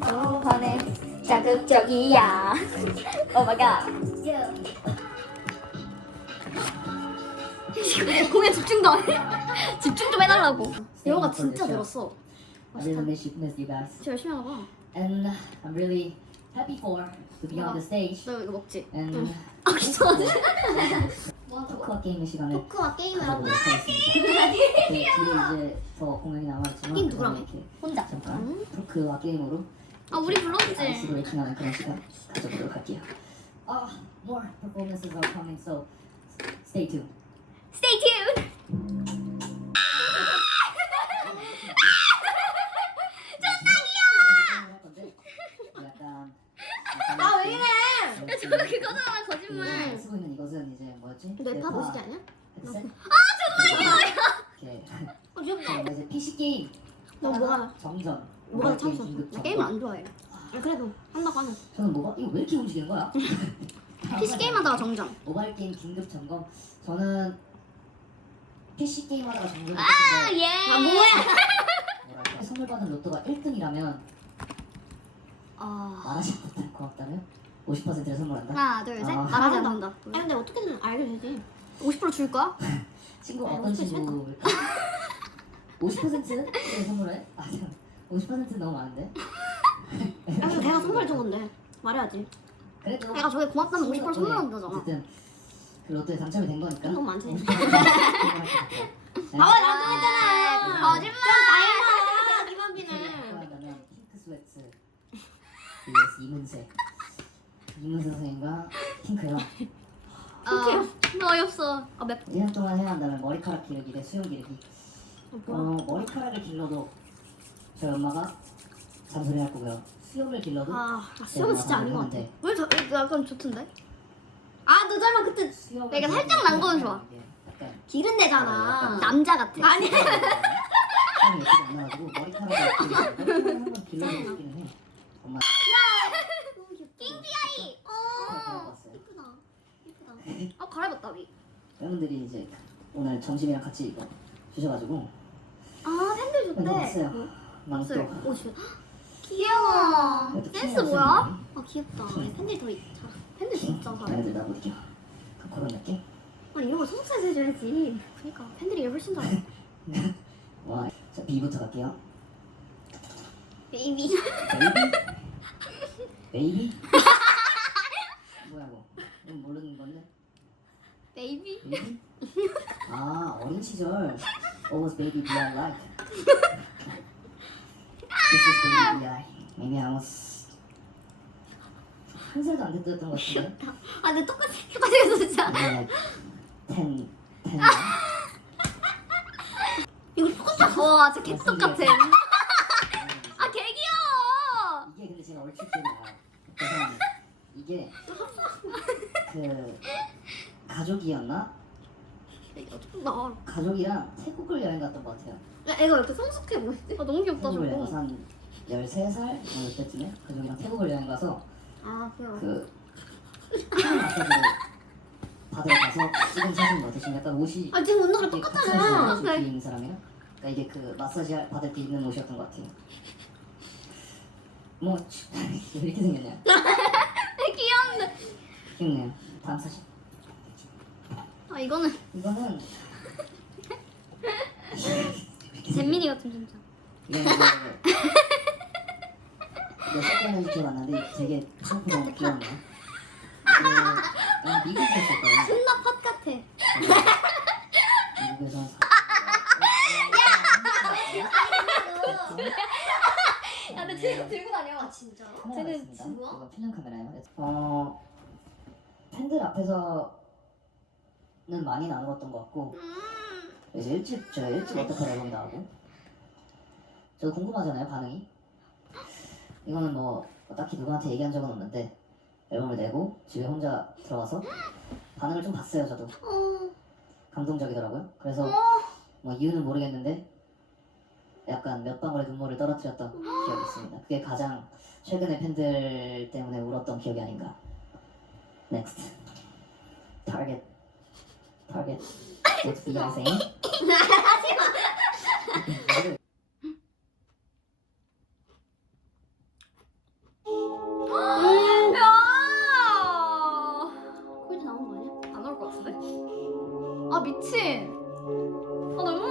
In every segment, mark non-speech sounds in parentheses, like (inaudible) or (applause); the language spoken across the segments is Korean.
너무 반해. 자극적이야. 오 마이 갓. 공연 집중도 안 해. 집중 좀 해달라고. 영어가 진짜 늘었어. I really miss you, miss you guys. 진짜 열심히 하나 봐. And I'm really happy for to be on the stage. 너 이거 먹지? And 아 귀찮아. 뭐 하자고? 토크와 게임의 시간을 토크와 게임을 하고 가져보도록 하겠습니다. 그 뒤에 이제 더 공연이 남아있지만 게임 누구랑 해? 이렇게 혼자. 잠깐 토크와 게임으로 아 우리 불렀지. 브레이킹하는 그런 시간 가져보도록 할게요. Ah, more performances are coming, so stay tuned. Stay tuned. (laughs) 약간 아, 왜 이래? 저거 그거잖아 거짓말. 쓰고 있는 이것은 이제 뭐였지? 뇌파 보시지 않냐? 아 정말 이렇게 (laughs) 어 귀엽다. 그다음에 이제 PC 게임 너 뭐가 정전 뭐가? 긴급 나 점검. 안 좋아해. 아, 그래도 한다고 하면. 저는 뭐가 이거 왜 이렇게 움직이는 거야? (laughs) PC 게임 하다가 정정. 모바일 게임 긴급 점검 저는 PC 게임 하다가 정전을 아 예. 아 뭐야? 선물 받은 로또가 1등이라면 아 말하지 못할 고맙다면 50%를 선물한다 하나 둘 셋. 아. 말하지 않는다. 아 근데 어떻게든 알게 되지. 50%줄 거야? 친구 아, 어떤 50% 친구일까? 50%를 선물해? 아 잠깐 50% 너무 많은데? 아 근데 내가 선물 준 건데 말해야지. 그래도 내가 저게 고맙다면 50% 친구가 선물한다잖아. 어쨌든 그 로또에 당첨이 된 거니까 너무 많지. 50% 선물할 것 같아요. 네. 아 나도 했잖아. 거짓말. 나이나 김한빈은. 핑크 스웨트 vs 이문세 이문세 선생님과 핑크요 아 어이없어. 아 맵. 1년 동안 해야 한다면 머리카락 기르기 대 수염 기르기 어, 뭐야? 머리카락을 길러도 저희 엄마가 잔소리 할 거고요 수염을 길러도 아 저희 수염은 진짜 아닌 것 같아. 왜 저? 약간 좋던데? 아너 잘만 그때 수염을 내가 길러도 살짝 난 거는 좋아. 이게 약간 기른 데잖아. 남자 같아. 아니. 수염이 예쁘게 안 나가지고 머리카락을 길러도 한번 길러보고 싶기는 해 엄마 낑피아이. 어. 이쁘다. 이쁘다. 아 갈아입었다 위. 팬분들이 이제 오늘 점심이랑 같이 이거 주셔가지고 아 팬들 이거 봤어요 망토 옷을. 옷을. 귀여워. 이것도 센스 뭐야? 아 귀엽다. 팬들 더 있- 잘. 팬들 진짜 잘해. 나이들 나보니까 그 그런 느낌? 이런 걸 소속사에서 해줘야지. 그러니까 팬들이 훨씬 잘해. (laughs) 와, 자 B부터 갈게요. 베이비. 베이비? (laughs) 베이비? (laughs) 뭐야 이거? 이건 모르는 건데? 베이비. 베이비? 아 어린 시절. What was baby Bi like? This is baby Bi. Maybe I was 한 살도 안 됐던 것 같은데. 아 근데 똑같이. 똑같이 생겼어 진짜. 네, ten, ten. 이거 똑같아. 와 진짜 개 똑같아. 아 개 귀여워. 이게 근데 제가 얼추. 그래서 이게 (laughs) 그 가족이었나? 나. 가족이랑 태국을 여행 갔던 것 같아요. 야 이거 이렇게 성숙해 보이지? 아 너무 귀엽다 태국을 여행 저거. 가서 한 13살? 뭐 이때쯤에 가족이랑 태국을 여행 가서 아 귀여워. 그 태국 마사지를 받으러 가서 찍은 사진 뭐 대신 약간 옷이 아 지금 운동을 이게 똑같잖아. 뒤에 있는 사람이랑 그러니까 이게 그 마사지 받을 때 입는 옷이었던 것 같아요. 뭐왜 (laughs) 이렇게 생겼냐? (laughs) 귀여운데. 귀엽네요. 다음 사진. 아 이거는 이거는 (laughs) 잼민이 같은 진짜. 이거는 이제 몇 살까지 기억 안 나는데 되게 상품 너무 귀엽네요. 이거 약간 미국에서 었거요 존나 팟 같아. 미국에서 한야 근데 지금 들고 다녀. 아 진짜. 쟤는? 이거 필름 카메라예요. 어 팬들 앞에서 는 많이 나누었던 것 같고 이제 일찍 제가 일찍 어떡할 앨범이 나오고 저도 궁금하잖아요 반응이. 이거는 뭐 딱히 누구한테 얘기한 적은 없는데 앨범을 내고 집에 혼자 들어가서 반응을 좀 봤어요 저도. 어. 감동적이더라고요. 그래서 뭐 이유는 모르겠는데 약간 몇 방울의 눈물을 떨어뜨렸던 기억이 있습니다. 그게 가장 최근에 팬들 때문에 울었던 기억이 아닌가. Next. target. Looks be the same. 하지마. 아 미친 아 너무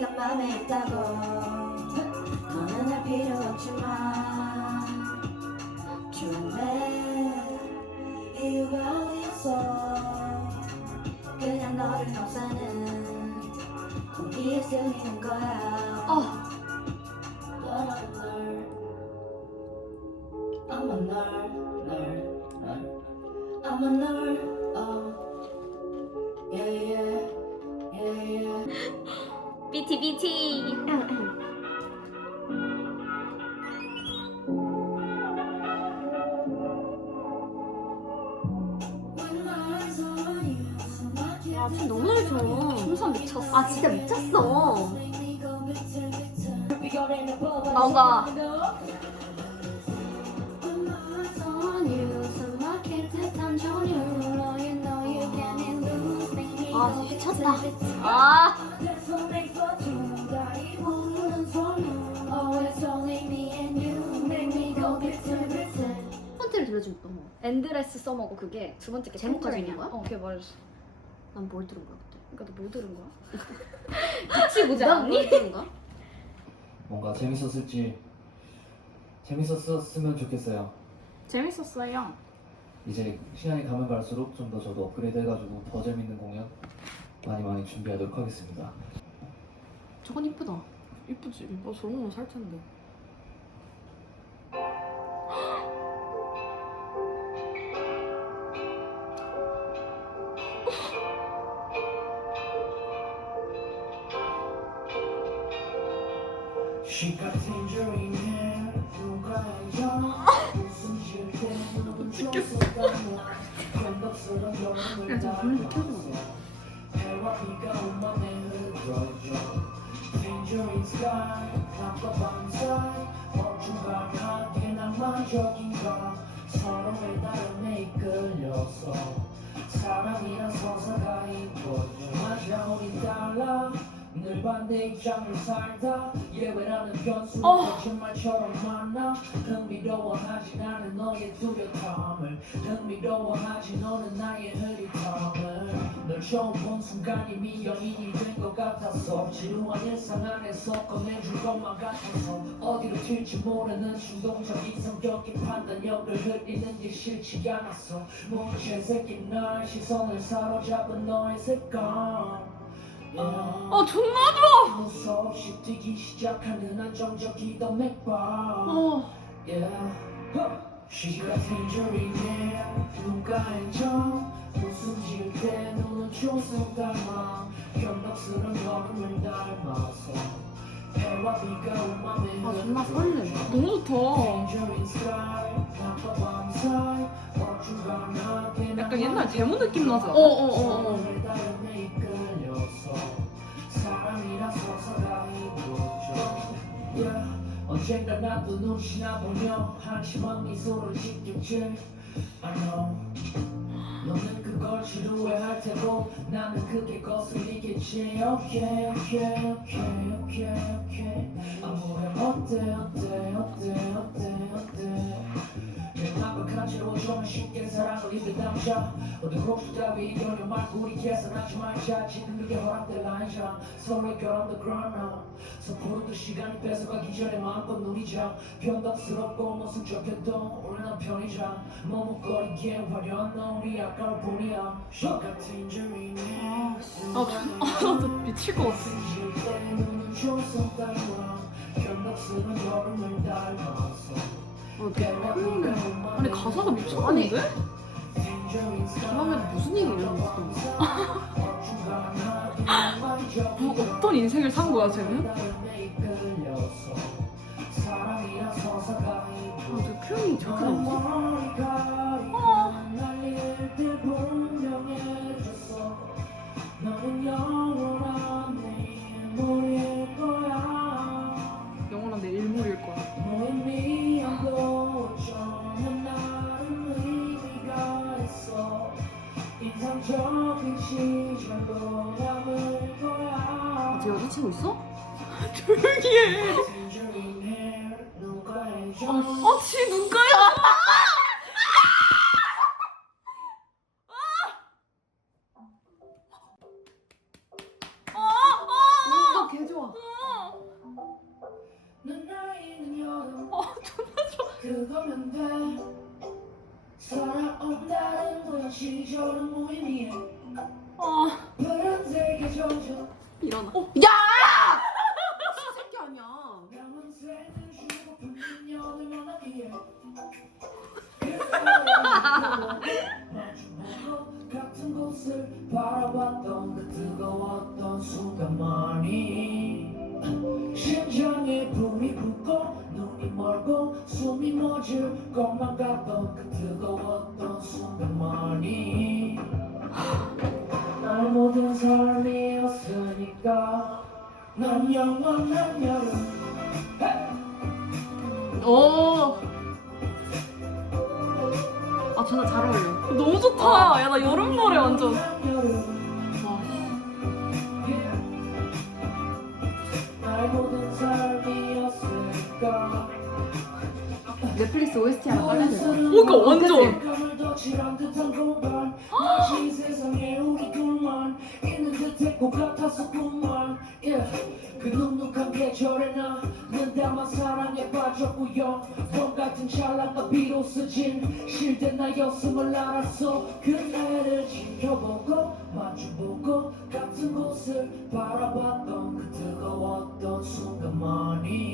네가 맘에 있다고 너는 할 필요 없지만 좋은데 이유가 어디있어 그냥 너를 감싸는 공기에 쓰이는 거야 어. Nerd, nerd. I'm a nerd, oh. And you. Make me go bitter, bitter. 첫 번째를 들려주면 또. 엔드레스 써머고 그게 두 번째 게 제목까지. 있는 거야? 어, 그게 말해줬어. 난 뭘 들은 거야 그때? 그러니까 너 뭐 들은 거야? (laughs) 같이 보지 않니? 들은 거야? 뭔가 재밌었을지 재밌었으면 좋겠어요. 재밌었어요. 이제 시간이 가면 갈수록 좀 더 저도 업그레이드 해가지고 더 재밌는 공연 많이 많이 준비하도록 하겠습니다. 저건 이쁘다. 이쁘지? 나 저런 거면 살 텐데. 이끌려서 사랑이란 서사가 이루어져 맞아 우리 달라 늘 반대 입장을 살다. 예외라는 변수 거짓말처럼 많아. 흥미로워하지 않은 너의 뚜렷함을. 흥미로워하지 너는 나의 흐릿함을 널 처음 본 순간 이미 연인이 된 것 같았어 지루한 일상 안에서 꺼내줄 것만 같아서 어디로 튈지 모르는 충동적인 성격의 판단력을 흐리는 게 싫지 않았어 뭉친 새끼 날 시선을 사로잡은 너의 색감 아 존나 어. 웃음 지을 때 닮아 닮아서 해와 비가 온 맘에 아, 존나 설레. 너무 좋다. Tangerine sky 낮과 밤 사이 어중간하게 약간 옛날 데모 느낌 나지 않아? 어어어 어. 사랑이란 서사가 이루어져 yeah. 언젠가 나도 눈치나 보며 한심한 미소를 짓겠지 I know 너는 그걸 지루해할 테고 나는 그게 거슬리겠지. Okay okay okay okay okay 아무렴 어때 어때 어때 어때 어때 채로 좀 쉽게 사랑을 입을 남자 어디 혹시 따위 이겨려 말고 우리 계산하지 말자. 지금 그게 허락될 나이자. 서로의 결혼 the ground now. 서부르도 시간이 뺏어가기 전에 마음껏 누리자. 변덕스럽고 모순적해도 우리는 편이자. 머뭇거리기에 화려한 너 우리 아까울 뿐이야. She got tangerine 아, 아, 아, 나 미칠 것 같아. 눈은 초성 닮아 변덕스런 여름을 닮아서 어, 표현을. 아니 가사가 미쳤는데? 그러면 무슨 얘기 이런 거 (laughs) 뭐 어떤 인생을 산 거야 쟤는? 아, 내 표현이 저렇게 나오지? 치고 있어? 조용히 해. 어, 아, 아! 아! 지 눈가에. 아! 어, 그거면 돼. 살아온다는 건 시절은 무의미해. 아. 푸른색의 조절. 일어나. 새끼 아니야. 주고픈 인연을 만나기에 마주보고 같은 곳을 바라봤던 그 뜨거웠던 순간만이 심장에 불이 붙고 눈이 멀고 숨이 멎을 것만 같던 그 뜨거웠던 영원한 여름 오. 아 존나 잘 어울려. 너무 좋다. 야 나 여름 노래 완전. 와. 넷플릭스 OST 하나 깔면 돼. 그러니까 완전. 덧칠한 듯한 공간 마치 세상에 우리 둘만 있는 듯했고 같았었구만. Yeah. 그 눅눅한 계절에 나는 다만 사랑에 빠졌고요 봄 같은 찰나가 비로소 진실된 나였음을 알았어. 그날을 지켜보고 마주보고 같은 곳을 바라봤던 그 뜨거웠던 순간만이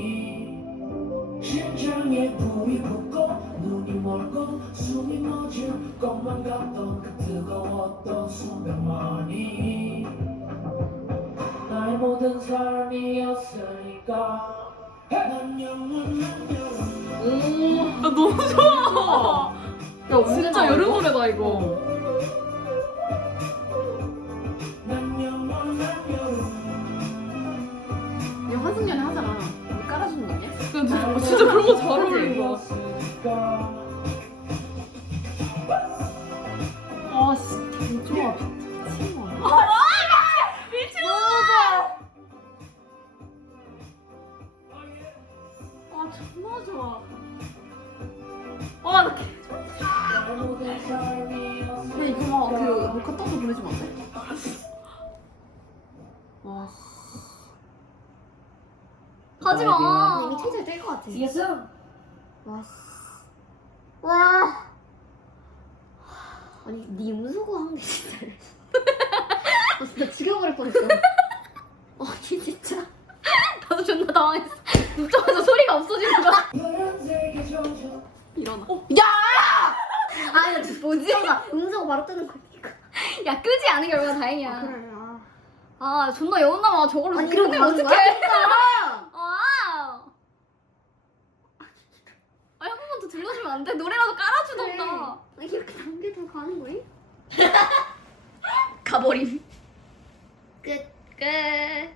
멀고 숨이 멎을 것만 같던 그 뜨거웠던 순간만이 나의 모든 삶이었으니까 난 영원한 여름 야 너무 좋아. 야 진짜 여름 노래다 이거. 떠서 보내주면 안 돼? 와, 씨. 하지 마. 이미 최저에 뜰것 같아. 이겼음. 와, 씨. 와. 아니, 네 음소거 한게 진짜. 아, 진짜 죽여버릴 뻔했어. (laughs) 아니, 진짜. 나도 존나 당황했어. 눕자마자 소리가 없어지는 거야. 파란색의 (laughs) 점점 일어나. 아니, 나 진짜 뭐지? 나 음소거 바로 뜨는 거니까. 야 끄지 않은 게 얼마나 다행이야. 아, 그래. 아. 아 존나 여운남아 저걸로 아니, 이러고 가는 어떡해. 거야? 아. (laughs) 아니 한 번만 더 들려주면 안 돼? 노래라도 깔아주던가. 아니, 이렇게 남겨두고 가는 거임? (laughs) 가버림. 끝. 끝.